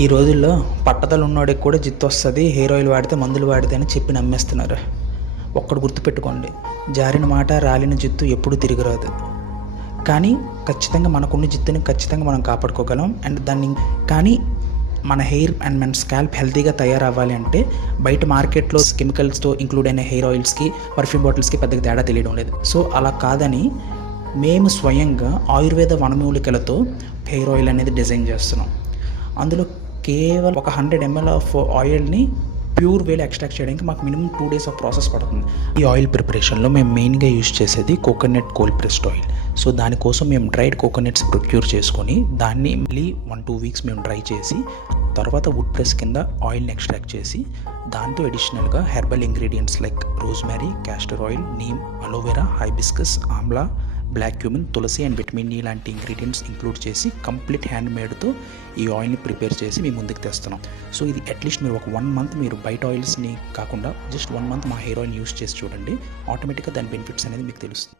ఈ రోజుల్లో పట్టదలు ఉన్నోడికి కూడా జిత్తు వస్తుంది, హెయిర్ ఆయిల్ వాడితే మందులు వాడితే అని చెప్పి నమ్మేస్తున్నారు. ఒక్కడు గుర్తుపెట్టుకోండి, జారిన మాట రాలిన జిత్తు ఎప్పుడు తిరిగి రాదు. కానీ ఖచ్చితంగా మనకున్న జిత్తుని ఖచ్చితంగా మనం కాపాడుకోగలం. అండ్ దాన్ని కానీ మన హెయిర్ అండ్ మన స్కాల్ప్ హెల్తీగా తయారవ్వాలి అంటే బయట మార్కెట్లో కెమికల్స్తో ఇంక్లూడ్ అయిన హెయిర్ ఆయిల్స్కి, పర్ఫ్యూమ్ బాటిల్స్కి పెద్దగా తేడా తెలియడం లేదు. సో అలా కాదని మేము స్వయంగా ఆయుర్వేద వనమూలికలతో హెయిర్ ఆయిల్ అనేది డిజైన్ చేస్తున్నాం. అందులో కేవలం ఒక 100 ml ఆఫ్ ఆయిల్ని ప్యూర్ వేలో ఎక్స్ట్రాక్ట్ చేయడానికి మాకు మినిమం 2 days ఆఫ్ ప్రాసెస్ పడుతుంది. ఈ ఆయిల్ ప్రిపరేషన్లో మేము మెయిన్గా యూజ్ చేసేది coconut cold pressed oil. So దానికోసం మేము డ్రైడ్ కోకోనట్స్ ప్రొక్యూర్ చేసుకొని దాన్ని మళ్ళీ 1-2 weeks మేము డ్రై చేసి తర్వాత వుడ్ ప్రెస్ కింద ఆయిల్ని ఎక్స్ట్రాక్ట్ చేసి దాంతో అడిషనల్గా herbal ingredients like rosemary, castor oil, neem, aloe vera, hibiscus, amla, black cumin, tulsi and vitamin E లాంటి ఇంగ్రీడియంట్స్ ఇంక్లూడ్ చేసి కంప్లీట్ హ్యాండ్ మేడ్తో ఈ ఆయిల్ని ప్రిపేర్ చేసి మీ ముందుకు తెస్తున్నాం. సో ఇది అట్లీస్ట్ మీరు ఒక 1 month మీరు బయట ఆయిల్స్ని కాకుండా జస్ట్ 1 month మా హెయిర్ ఆయిల్ యూస్ చేసి చూడండి. ఆటోమేటిక్గా దాని బెనిఫిట్స్ అనేది మీకు తెలుస్తుంది.